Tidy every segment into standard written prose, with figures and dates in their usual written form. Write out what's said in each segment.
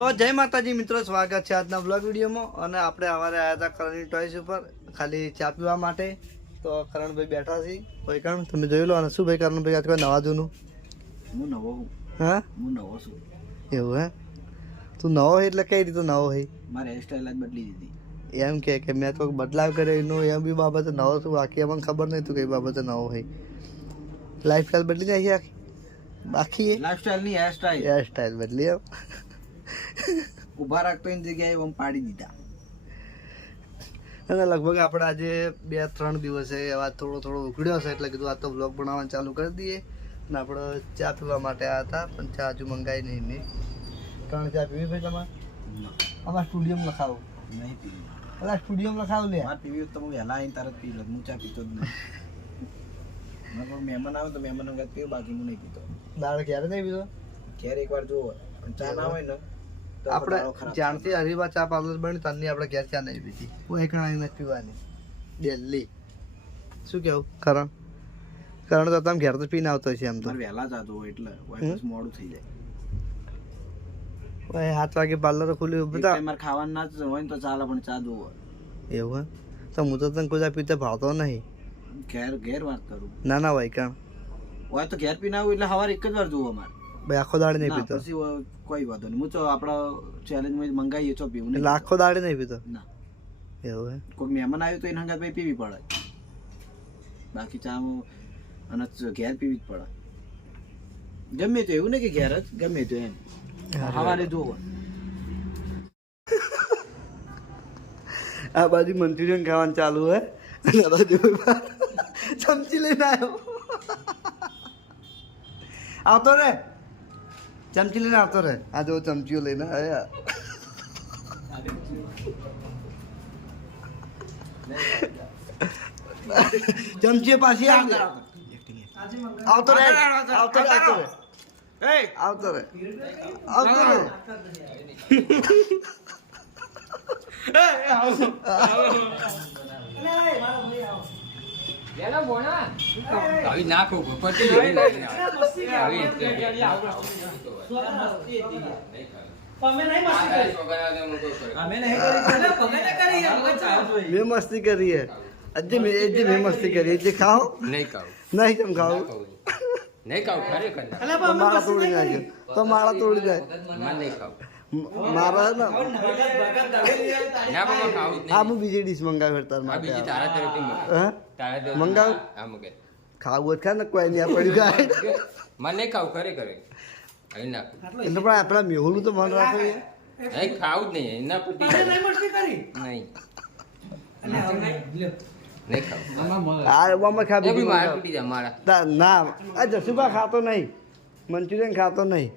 તો જય માતાજી મિત્રો, સ્વાગત છે આજના બ્લોગ વિડીયોમાં. અને આપણે અમારે આવ્યા હતા કરણની ટોયસ ઉપર ખાલી ચા પીવા માટે. તો કરણભાઈ બેઠા છે. કોઈ કારણ તમે જોઈ લો. અને શું ભાઈ કરણભાઈ આજ કોઈ નવા જૂનું? હું નવો હું. હા, હું નવો છું. એવું હે? તું નવો હોય એટલે કઈ રીતે નવો હોય? મારે હેરસ્ટાઈલ જ બદલી દીધી. એમ કે મેં તો બદલાવ કર્યો એનો એમ બી બાબતે નવો છું. બાકી અમને ખબર નહીં તું કઈ બાબતે નવો હોય. લાઈફસ્ટાઈલ બદલી નાખી આખી? બાકી લાઈફસ્ટાઈલ ની હેરસ્ટાઈલ. હેરસ્ટાઈલ બદલી એમ? ઉભા રાખતો એની જગ્યાએ આમ પાડી દીધા. અને લગભગ આપણે આજે 2-3 દિવસે અવાજ થોડો ઉઘડ્યો છે એટલે કીધું આ તો બ્લોગ બનાવવાનું ચાલુ કરી દઈએ. અને આપણે ચા પીવા માટે આવ્યા હતા, પણ ચા હજુ મંગાવી નહીં મેં. 3 ચા પીવી ભાઈ તમારે? અમારા સ્ટુડિયોમાં લખાવું નહીં પીવી. એટલે સ્ટુડિયોમાં લખાવું લે. મારે પીવી તો હું વહેલા આવીને તરત પી લઉં. હું ચા પીતો જ નહીં. મને કોઈ મહેમાન આવે તો મહેમાન અંગત પીવું, બાકી હું નહીં પીતો. દાળ ક્યારે નહીં પીધો? ઘેર એકવાર જુઓ ચા ના હોય ને તો આપણે દાડો ખરાબ જ્યારથી હરીબા ચા પાર્લર બની ત્યારની આપણે ઘેર ચા નહીં પીધી. હું એકણાની નથી પીવાની ડેલી. શું કેવું કરણ? કરણ તો તમે ઘેર તો પીને આવતો છે એમ તો. મારે વહેલા ચા જોવો એટલે વાઈફસ મોડું થઈ જાય. 7 વાગે પાર્લર ખુલ્યું એક બધા. ટાઈમ મારે ખાવાનું ના જ હોય ને તો ચાલે, પણ ચા જોવો. એવું હે? તો હું તો તને કોઈ ચા પીતે ભાવતો નહીં. ઘેર વાત કરું. ના ના ભાઈ કણ હોય તો ઘેર પીને આવું એટલે સવારે એક જ વાર જોવો મારે. ભાઈ આખો દાડે નહીં ના, પીતો. પછી કોઈ વાંધો નહીં. હું તો આપણા ચેલેન્જમાં મંગાવીએ તો પીવું નહીં. એટલે આખો દાડે નહીં પીતો? ના, એવું હે? કોઈ મહેમાન આવ્યું તો એના હંગાત ભાઈ પીવી પડે. બાકી ચા અને ઘેર પીવી જ પડે. ગમે તો એવું ને કે ઘેર જ ગમે તો એમ સવારે જોવો. આ બાજુ મંચુરિયન ખાવાનું ચાલુ હે અને આ બાજુ ચમચી લઈને આવ્યો. આવતો રે, ચમચી લઈને આવતો રે. આ જો ચમચીઓ લઈને આવ્યા. ચમચીઓ પાછી આવતો રે, આવતો રે, આવતો રે, આવતો રે, આવતો રે. મેં મસ્તી કરી હે. અજે મેં મસ્તી કરી. એટલે ખાઓ નહીં ખાવ નહીં કેમ ખાવું? નહીં ખાવ ખરેખર તો માળા તોડી નાખ્યો. તો માળા તોડી જાય મને નહીં ખાવ મારા ને. ના બાબા ખાવું જ આ નહીં. હું બીજી ડીશ મંગાવી તાર આ માટે. બીજી તારા તરફથી મંગાવ. હા તારા તરફથી મંગાવ. હા મગે ખાવું હોય તો ખા ને, કોઈ નહીં આ પડ્યું ગાય. મને નહીં ખાવ ખરેખર અહીં નાખ એટલે પણ આપણા મેહુલું તો મન રાખો યાર. નહીં ખાવું જ નહીં એના પૂટી નહીં નહીં ખાવ આ ઓમાં ખા એ બી બીજું મારા મંગાવ. તૂટી જાય મારા ના આ જસુભા ખાતો નહીં, મંચુરિયન ખાતો નહીં.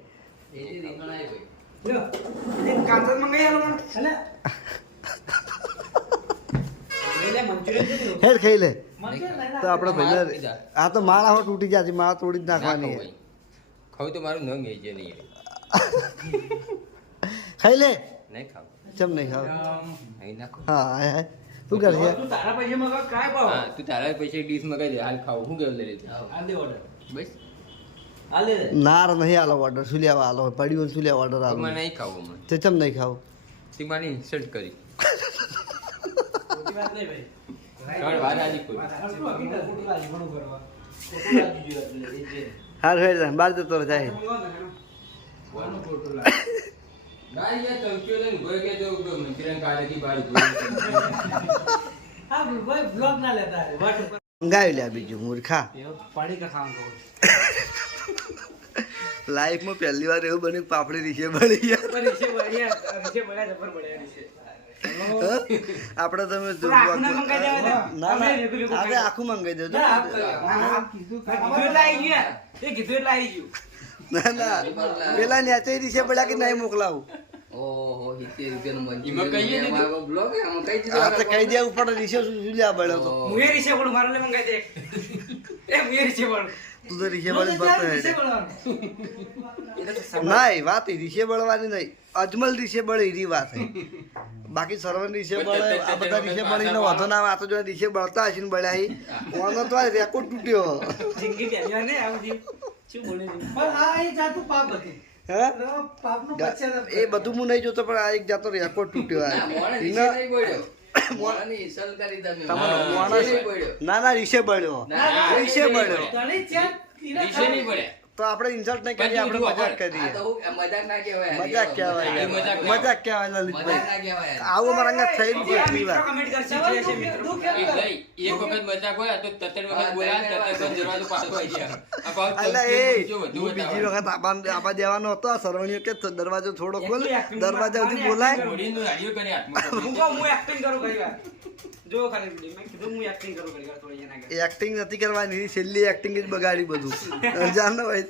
હેડ ખાઈ લે. તો આપણે ભાઈ આ તો માળા હો તૂટી જાય, માળા તોડી જ નાખવાની. ખાવ તો મારું નંગ છે નહીં ખાઈ લે. નહીં ખાવ ચમ નહીં ખાવ? અહીં નાખો હા હા હા. શું કરશે? હા તું તારા પૈસા ડીશ મગાઈ દે હાલ ખાવ શું કેવું લઈ બસ નાર નહીં આલો ઓર્ડર. શું લેવા આલો? પડ્યું શું લેવા ઓર્ડર આલો? મને નહીં ખાવું મને તે ચમ નહીં ખાવ? તી મને ઇન્સલ્ટ કરી ચાલ વાર આજી કોઈ હાર હેડ બહાર જતો રહે જાય. ગાય યાર ચમચીઓ લઈને ગોય કે તો મંચુરિયન કાઢે કી બારી મંગાવી લે બીજું મૂર્ખા. લાઈફમાં પહેલી વાર એવું બન્યું કે પાપડી રીશે બળી ગયા. આપણે તમે જો ના ના આજે આખું મંગાઈ દેજો. ના ના પેલા નેચે રીશે પડ્યા કે નહીં મોકલાવું? ઓહો 70 રૂપિયાનું મંચુરિયન એમાં કહીએ દીધું બ્લોગ આમાં કઈ દીધું આ તો કહી દે ઉપર રીશે શું લ્યા બળ્યો તો. તું તો રીશે બળી બતો હે. નહીં વાત રીશે બળવાની નહીં, અજમલ રીશે બળે એની વાત હે. બાકી સર્વન રીશે બળે આ બધા રીશે બળીને વાંધો ના આવે. આ તો જો રીશે બળતા હશે ને બળ્યા હી ઓનો તો રેકોર્ડ તૂટ્યો. હે એ બધું હું નહીં જોતો પણ આ એક જાતો રેકોર્ડ તૂટ્યો આ ના ના રીશે બળ્યો રીશે બળ્યો તો આપણે ઇન્સલ્ટ નહીં કરીએ, આપણે મજાક કરીએ. મજાક કહેવાય મજાક કહેવાય લલિતભાઈ. આવું મારા અંગત થઈ જ પહેલી વાર. એટલે એ હું બીજી વખત આપા દેવાનો હતો. સરવણીઓ કે દરવાજો થોડો ખોલ, દરવાજા સુધી બોલાય. એક્ટિંગ નથી કરવાની, છેલ્લી એક્ટિંગ જ બગાડી બધું. જાનો ભાઈ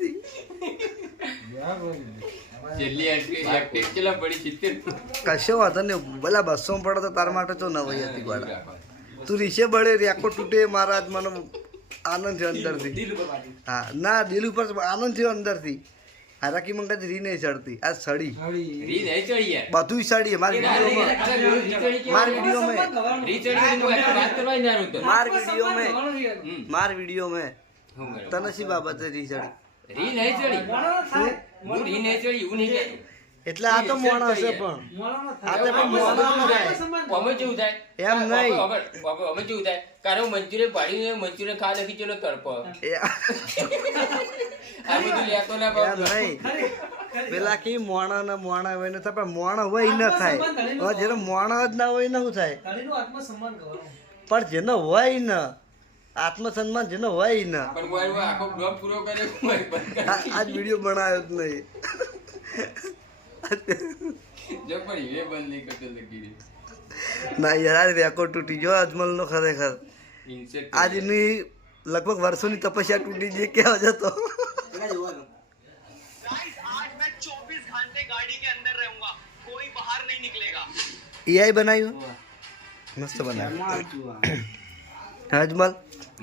કશો વાંધો નહીં, ભલા 200 પડે તો તારા માટે તો નવાઈ હતી ગોળા. તું રીશે બળે રેકોર્ડ તૂટે મારા મને આનંદ થયો અંદરથી. હા ના દિલ ઉપર આનંદ થયો અંદરથી. હારાકી મંગાજી રી નહીં ચડતી, આ સડી બધું સડી. મારી વિડીયો મેં તને શી બાબતે રી ચડી? એટલે આ તો મોણા છે પણ આ તો પણ મોણા એમ નહીં. અમે કેવું થાય કારણ મંચુરિયન પાડીને મંચુરિયન ખા લખી ચલો તરપો આ બધું લેતો ના એમ નહીં. પેલા કે મોણા ને મોણા હોય ને થાય પણ મોણા હોય ન થાય. હવે જેને મોણા જ ના હોય ને શું થાય? પણ જેનો હોય ને આત્મસન્માન જેનો હોય ને આખો બ્લોગ પૂરો કરે આજ વિડીયો બનાવ્યો જ નહીં. જો પણ એ બંધ નહીં કરતો લગી ના યાર રેકોર્ડ તૂટી ગયો અજમલ નો. ખરેખર આજ એની લગભગ વર્ષોની તપસ્યા તૂટી ગઈ. કેવો જતો એઆઈ બનાવ્યું મસ્ત બનાવ્યું અજમલ.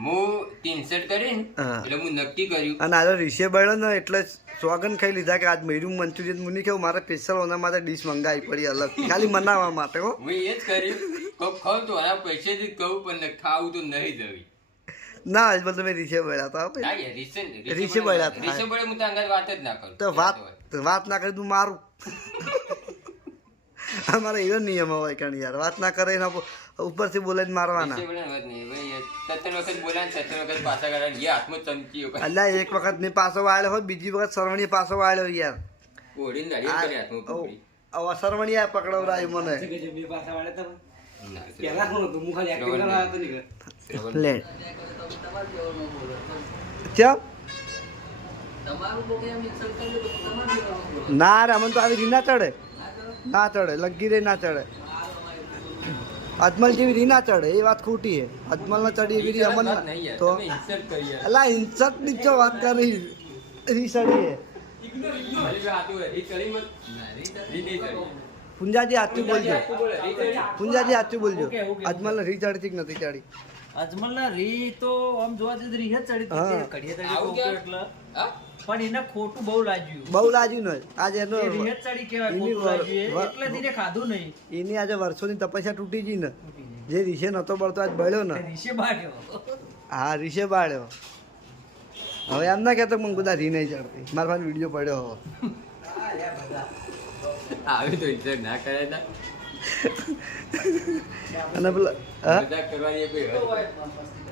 હું 3 કરીને એટલે હું નક્કી કર્યું અને આજે રીશે બળ્યો ને એટલે સોગન ખાઈ લીધા કે આજ મેરું મંચુરિયન મુની કેવું મારે સ્પેશિયલ ઓના માટે ડીશ મંગાવી પડી અલગ ખાલી મનાવવા માટે. હો હું એ જ કર્યું ખાવ તો આના પૈસેથી કહું પણ ખાવું તો નહીં જવી ના અજમલ તમે રીશે બળ્યા હતા. રીશે બળ્યા હતા રીસે બળે હું તો અંગત વાત જ ના કરું. તો વાત ના કરી તું મારું. અમારે એવો નિયમ હોય કે યાર વાત ના કરે એના ઉપરથી બોલાઈને મારવાના. અલ્યા એક વખત ની પાછો વાળ્યો હોય, બીજી વખત સરવણી પાછો વાળ્યો યાર. સરવણી આ પકડવડાય મને. લે ના રે અમને તો આવી રી ના ચડે, ના ચડે લગી રે ના ચડે. અજમલ જેવી રી ના ચડે એ વાત ખોટી છે. અજમલ ના ચડી એવી રી અમન તો અલા ઇન્સર્ટ ની જો વાત કરી રી ચડી છે. પુંજાજી આચું બોલજો, પુંજાજી આચું બોલજો. અજમલ ને રી ચડતી કે નથી ચડી? અજમલ ના રી તો આમ જોવા જઈએ રી જ ચડી એટલે પણ એને ખોટું બહુ લાગ્યું ને આજે એનો એની આજે વર્ષોની તપસ્યા તૂટી ગઈ ને. જે રીશે નતો બળતો આજ બળ્યો ને. હા રીશે બાળ્યો. હવે એમ ના કહેતો મને બધા રી નહીં ચડતી. મારા પાસે વિડીયો પડ્યો હવે આવી તો ઇન્સર્ટ ના કરાય અને પેલા મજાક કરવાની કોઈ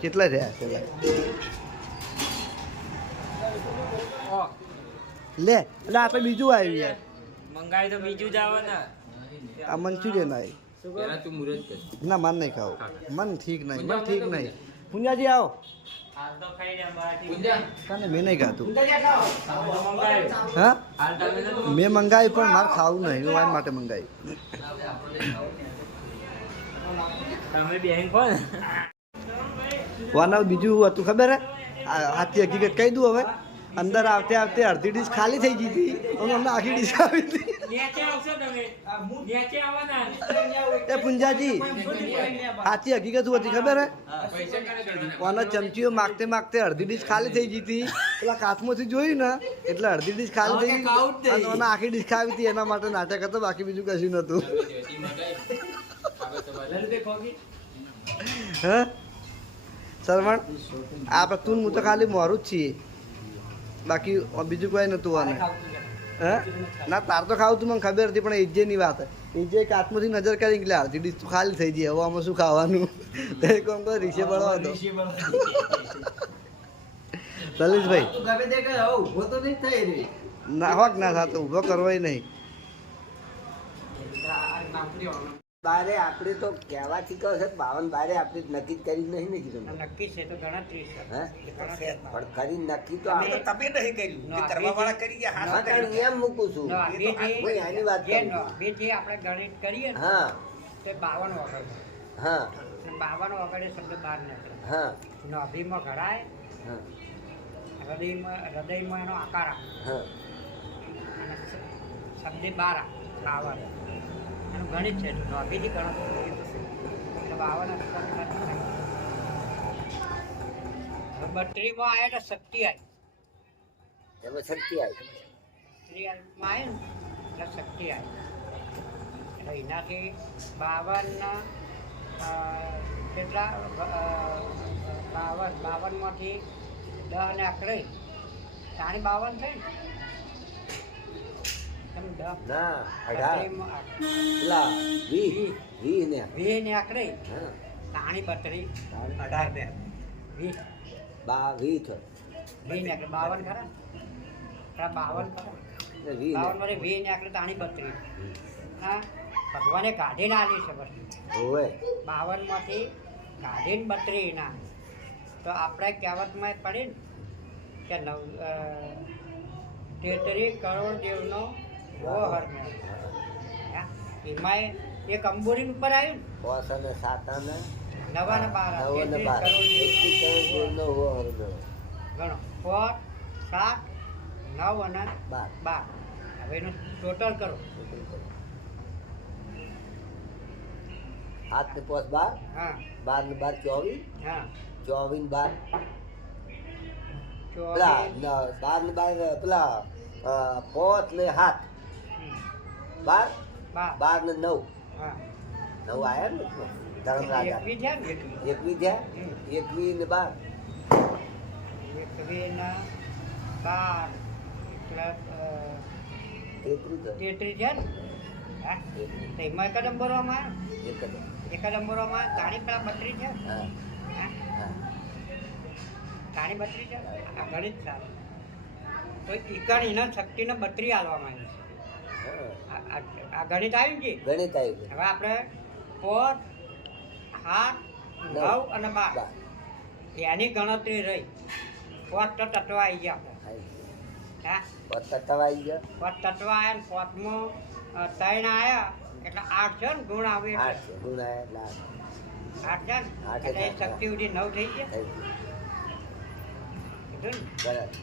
કેટલા રહ્યા પેલા લે એટલે આપણે બીજું આવ્યું યાર મંગાઈ તો બીજું જ આવે ને. આ મંચુરિયન આવી. પેલા તું મુરત કર. ના મન નહીં ખાવું, મન ઠીક નહીં, મન ઠીક નહીં. પુંજાજી આવો. કાને મેં નહીં ખાતું. હા મેં મંગાવી પણ મારે ખાવું નહીં. હું આ માટે મંગાવી. વાના બીજું હતું ખબર હે? આથી હકીકત કહી દઉં હવે. અંદર આવતે આવતે અડધી ડીશ ખાલી થઈ ગઈ હતી. અમને આખી ડીશ આવી હતી. એ પુંજાજી સાચી હકીકત શું હતી ખબર હે? વાના ચમચીઓ માગતે માગતે અડધી ડીશ ખાલી થઈ ગઈ હતી. પેલા કાચમાંથી જોયું ને એટલે અડધી ડીશ ખાલી થઈ ગઈ અને મને આખી ડીશ ખાવી હતી. એના માટે નાટક હતો, બાકી બીજું કશું નતું. હા સરવણ આપણે તું હું તો ખાલી મોરું જ છીએ, બાકી બીજું કોઈ નતું. આને હા ના તાર તો ખાવું તું મને ખબર હતી પણ ઇજ્જેની વાત ઇજ્જે એક આત્મથી નજર કરી એટલે અડધી ડીશ તો ખાલી થઈ જાય હવે આમાં શું ખાવાનું તો એક કામ કર રીશે બળવા દો લલિતભાઈ તું ગમે તે કર, હવે ઊભો તો નહીં થઈ રે. ના હોક ના થતો ઊભો કરવાય નહીં બારે આપણે તો કહેવાથી કહો છે 52 બારે આપણે નક્કી જ કરી નહીં ને કીધું નક્કી છે તો ગણતરી છે હે પણ કરી નક્કી તો અમે આપણે તમે નહીં કર્યું જે કરવાવાળા કરી ગયા હા, તાણી એમ મૂકું છું નો, બે કોઈ આની વાત જે કરું છું. બે જે આપણે ગણિત કરીએ ને હા તે 52 વગર હા 52 વગર શબ્દ બહાર નીકળે હા નાભીમાં ઘડાય હા હૃદયમાં એનો આકાર આવે હા અને શબ્દ બાર આવે એનું ગણિત છે નાભીથી ગણતરી કરીએ તો શું? એટલે 52 હવે 32 માં આવે તો શક્તિ આવી એમાં શક્તિ આવી સ્ત્રીમાં આવે ને એટલે શક્તિ આવી એટલે એનાથી 52 કેટલા 52 માંથી 10 ને આકડે તાણી 52 થઈ ને તમે 10 ના 18 પેલા 20 ને 20 ને આકડે હા તાણી 32 18 ને 20 22 20 ને આકડે 52 ખરા ખરા 52 ખરા ને 20 52 માંથી 20 ને આકડે તાણી 32 હા ભગવાને કાઢીને આવી છે બસ હોવે 52 માંથી કાઢીને 32 ના તો આપણે કહેવતમાં પડી ને કે 33 કરોડ દેવનો વો હરનો એમાં એક અંબુરી ઉપર આવ્યું પોસ અને સાતાને ને 9 ને 12 9 અને 12 કરોડ નો હો હરનો ગણો 4 7 9 અને 12 12 હવે એનું ટોટલ કરો 7 ને પોસ 12 હા 12 ને 12 હા 24 24 ને 12 પેલા 12 ને 12 પેલા 5 ને 7 12 12 ને 9 હા 9 આયા ને ધર્મ રાજા એકવી છે ને એકવી 21 થયા 21 ને 12 એકવીના 12 એટલે 33 છે ને હા તો એમાં એક નંબરોમાં એક જ એક નંબરોમાં તાણી પેલા 32 છે હા હા હા તાણી 32 છે આ ગણિત સારું તો ઈકણ એના શક્તિને 32 આલવામાં આવી છે આ ગણિત આવ્યું છે ગણિત આવ્યું હવે આપણે 4 7 9 અને 12 એની ગણતરી રહી 5 તો તત્વ આવી ગયા આપણે હા તવાઈ ગયા 5 તત્વ આવ્યા ને 5માં 3 આવ્યા એટલે 8 છે ને ગુણ આવે 8 છે ગુણ આયા એટલે 8 છે ને આઠે એટલે એ શક્તિ સુધી 9 થઈ ગયા થઈ ગયું કીધું ને બરાબર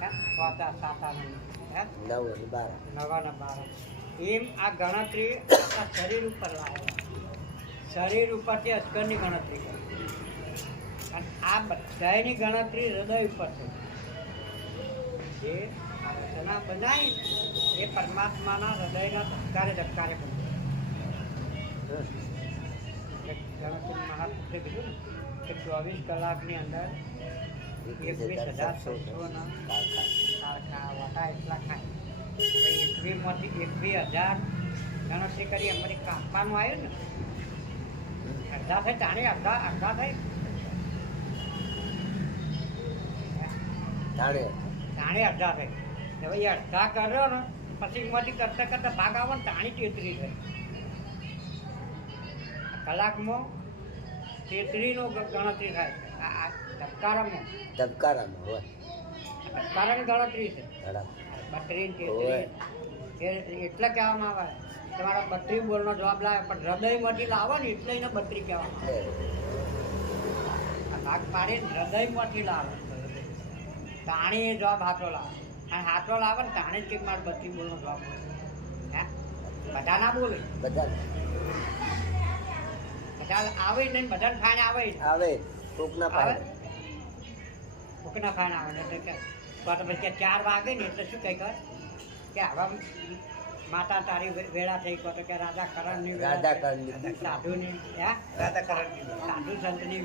હા 5 7 અને હા 9 અને 12 9 અને 12 એમ આ ગણતરી આપણા શરીર ઉપર લાવે શરીર ઉપરથી અસ્કરની ગણતરી કરે અને આ બધાની ગણતરી હૃદય ઉપર છે જે આ રચના બનાવી એ પરમાત્માના હૃદયના ધબકારે ધબકારે બને ગણતરી મહાપુરુષે કીધું ને કે 24 કલાકની અંદર 21,700 કારખા વાટા એટલા ખાય હવે 21માંથી 21,000 ગણતરી કરી અમારી કાપવાનું આવ્યું ને અડધા થાય તાણી અડધા થાય જાણે તાણી અડધા થાય હવે એ અડધા કર્યો ને પછી એમાંથી કરતા કરતા ભાગ આવે ને તાણી 33 થાય કલાકમાં 33 નો ગણતરી થાય આ ધબકારામાં ધબકારામાં હોય ધબકારાની ગણતરી છે બરાબર 32 એટલે કહેવામાં આવે તમારા 32 બોલનો જવાબ લાવે પણ હૃદયમાંથી લાવો ને એટલે એને 32 કહેવામાં આવે આ ભાગ પાડીને હૃદયમાંથી લાવે તાણી એ જવાબ હાથો લાવે અને હાથો લાવે ને તાણે જ કંઈક મારે 32 બોલનો જવાબ મળે હે બધા ના બોલે બધા બધા આવે નહીં બધાને ફાઈન આવે આવે કોકના આવે પાડે કોકના ફાઈન આવે ને એટલે કે તો પછી 4 વાગે ને એટલે શું કહે કે હવે માતા તારી વેળા થઈ કહો તો કે રાજા કરણની રાજા કરણની. સાધુની હે રાજા કરણની સાધુ સંતની